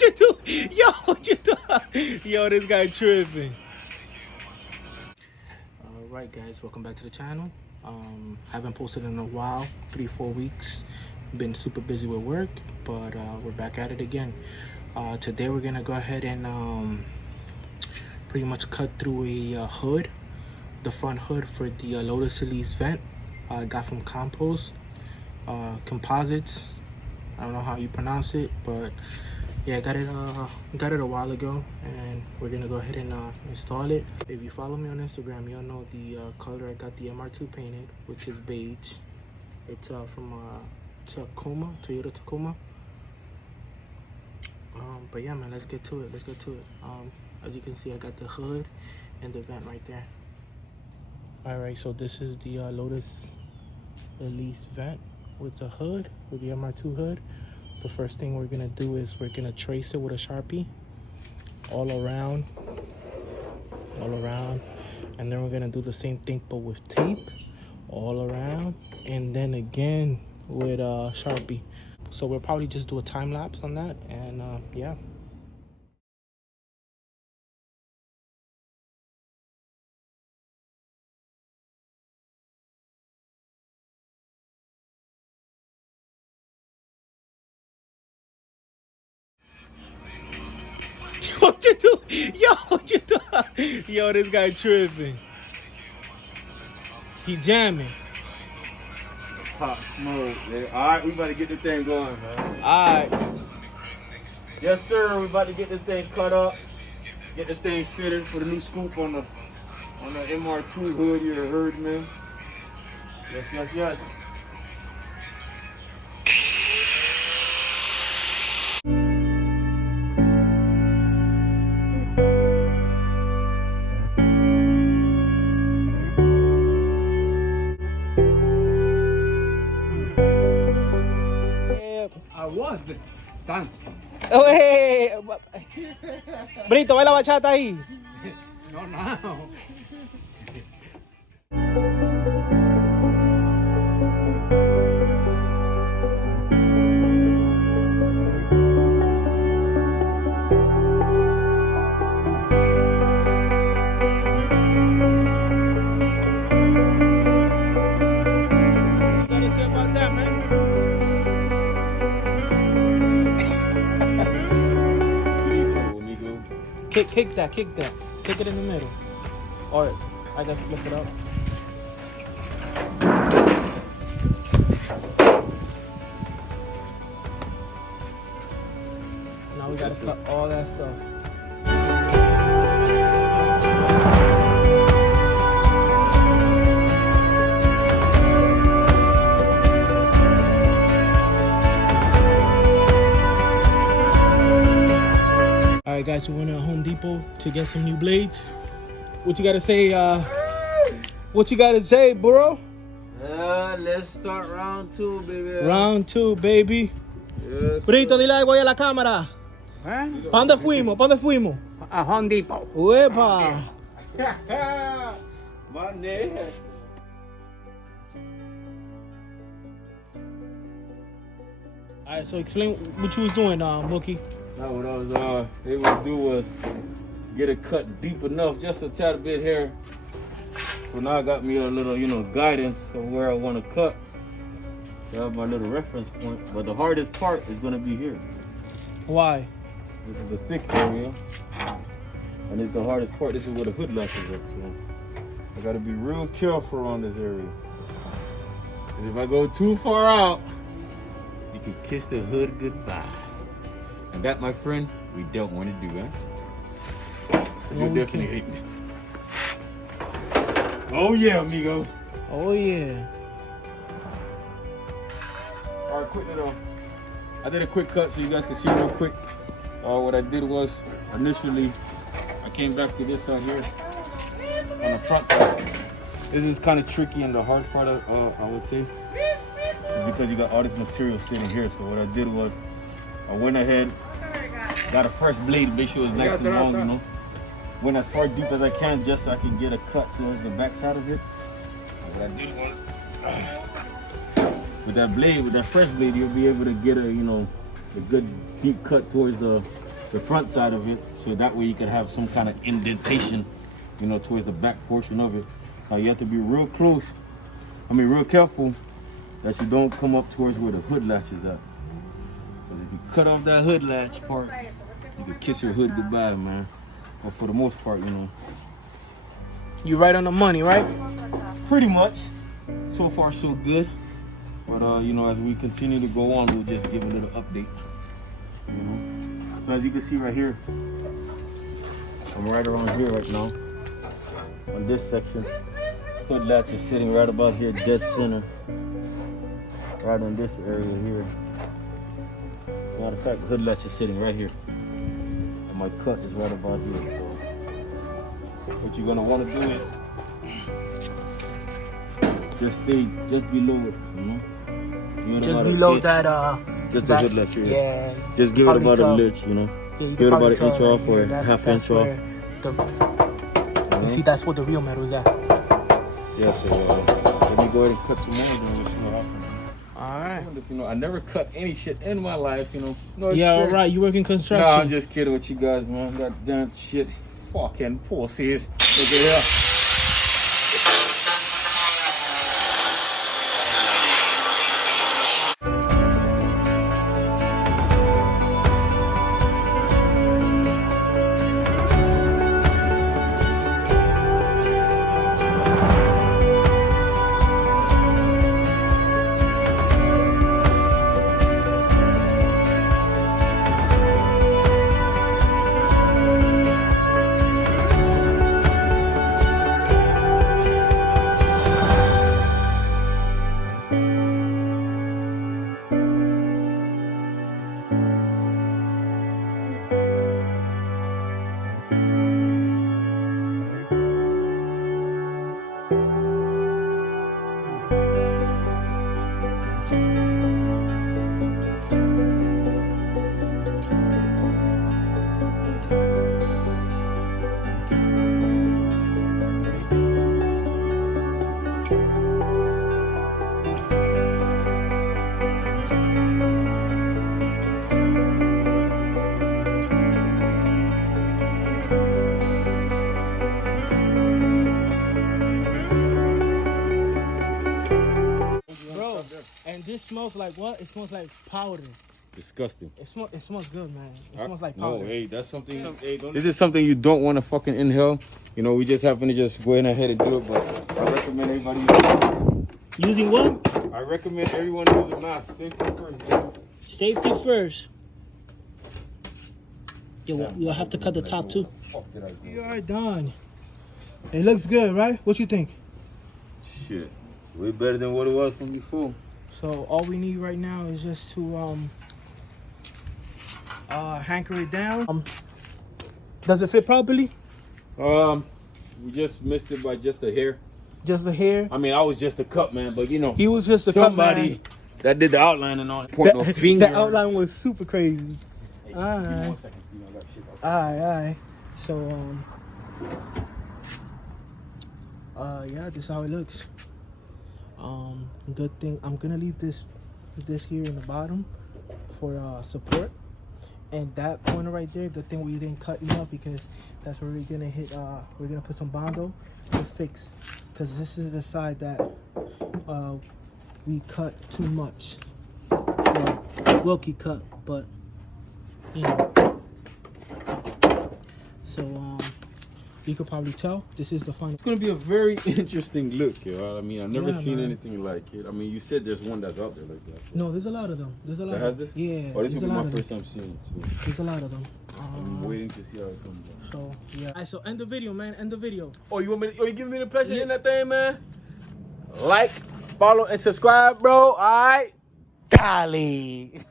what you do? Yo, what you do? Yo, this guy tripping. Alright guys, welcome back to the channel. Haven't posted in a while, 3-4 weeks. Been super busy with work, but we're back at it again. Today we're gonna go ahead and pretty much cut through a hood, the front hood for the Lotus Elise vent. I got from Compost Composites. I don't know how you pronounce it, but yeah, I got it a while ago, and we're gonna go ahead and install it. If you follow me on Instagram, you'll know the color I got the MR2 painted, which is beige. It's from Toyota Tacoma. But yeah, man, let's get to it. As you can see, I got the hood and the vent right there. All right, so this is the Lotus Elise vent with the hood, with the MR2 hood. The first thing we're gonna do is we're gonna trace it with a Sharpie all around, and then we're gonna do the same thing but with tape all around, and then again with Sharpie. So we'll probably just do a time lapse on that, and yeah. What you do? Yo, what you do? Yo, this guy tripping. He jamming. Pop smoke. Yeah. All right, we about to get this thing going, man. All right. Yes, sir. We about to get this thing cut up, get this thing fitted for the new scoop on the MR2 hood. You heard, man. Yes. I was, but tanto. Oh, hey. Brito, baila bachata ahí. No, no. What you gotta say about that, man? Kick that. Kick it in the middle. Or I gotta flip it up. Now we gotta cut all that stuff. Alright guys, we went to Home Depot to get some new blades. What you gotta say, bro? Let's start round 2, baby. Round 2, baby. Yes, Brito, dile algo ahí a la cámara. ¿Eh? ¿Pa' dónde fuimos? A Home Depot. Uepa. My name. Alright, so explain what you was doing, Mookie. Now what I was able to do was get it cut deep enough, just a tad bit here. So now I got me a little, guidance of where I want to cut. I have my little reference point, but the hardest part is going to be here. Why? This is the thick area, and it's the hardest part. This is where the hood latches at, so I got to be real careful on this area. Because if I go too far out, you can kiss the hood goodbye. And that, my friend, we don't want to do, huh? You'll definitely hate me. Oh yeah, amigo. Oh yeah. All right, quickly though. I did a quick cut so you guys can see real quick. What I did was, initially, I came back to this side here, on the front side. This is kind of tricky and the hard part, I would say, because you got all this material sitting here. So what I did was, I went ahead, got a fresh blade, make sure it's nice and long, Went as far deep as I can just so I can get a cut towards the back side of it. And what I did was, with that blade, with that fresh blade, you'll be able to get a, a good deep cut towards the the front side of it, so that way you can have some kind of indentation, you know, towards the back portion of it. You have to be real close. Real careful that you don't come up towards where the hood latch is at. Because if you cut off that hood latch part, you can kiss your hood goodbye, man. But for the most part, you know. You right on the money, right? Pretty much. So far, so good. But, you know, as we continue to go on, we'll just give a little update. You know. So as you can see right here, I'm right around here right now. On this section. Hood latch is sitting right about here, dead center. Right in this area here. Matter of fact, hood latch is sitting right here. And my cut is right about here. So what you're gonna want to do is just below it, you know? Just below that, just the hood latch here. Yeah. Just give it about an inch, you know? Yeah, you give it about an tell, inch off or that's, half that's inch off. You see, that's what the real metal is at. Yeah, so let me go ahead and cut some more, then we'll see what happens. Alright. You know, I never cut any shit in my life, you know. No yeah, alright, you work in construction. No, I'm just kidding with you guys, man. That damn shit. Fucking pussies. Look at here. And this smells like what? It smells like powder. Disgusting. It smells good, man. It smells like powder. No, hey, that's something. This is something you don't want to fucking inhale. You know, we just happen to just go ahead and do it, but I recommend everybody using what? I recommend everyone use a mask. Safety first. Safety first. You'll have to cut the top too. You are done. It looks good, right? What you think? Shit, way better than what it was from before. So all we need right now is just to hanker it down. Does it fit properly? We just missed it by just a hair. Just a hair? I mean, I was just a cut man, but you know, he was just a somebody cut man that did the outline and all. Point no finger. The outline was super crazy. Hey, alright. Alright. So yeah, this is how it looks. Good thing I'm gonna leave this here in the bottom for support, and that corner right there, good thing we didn't cut enough, because that's where we're gonna hit we're gonna put some bondo to fix, because this is the side that we cut too much. Well, Wilkie cut, but you know, so you could probably tell this is the final. It's gonna be a very interesting look, yo. I mean, I've never seen man. anything like it. I mean, you said there's one that's out there like that. So. No, there's a lot of them. There's a lot. That has this? Yeah. Oh, this will be my of first them. time seeing it. So. There's a lot of them. I'm waiting to see how it comes out. So yeah. Alright, so end the video, man. End the video. Oh, you want me? You giving me the pleasure in that thing, man? Like, follow, and subscribe, bro. All right. Golly.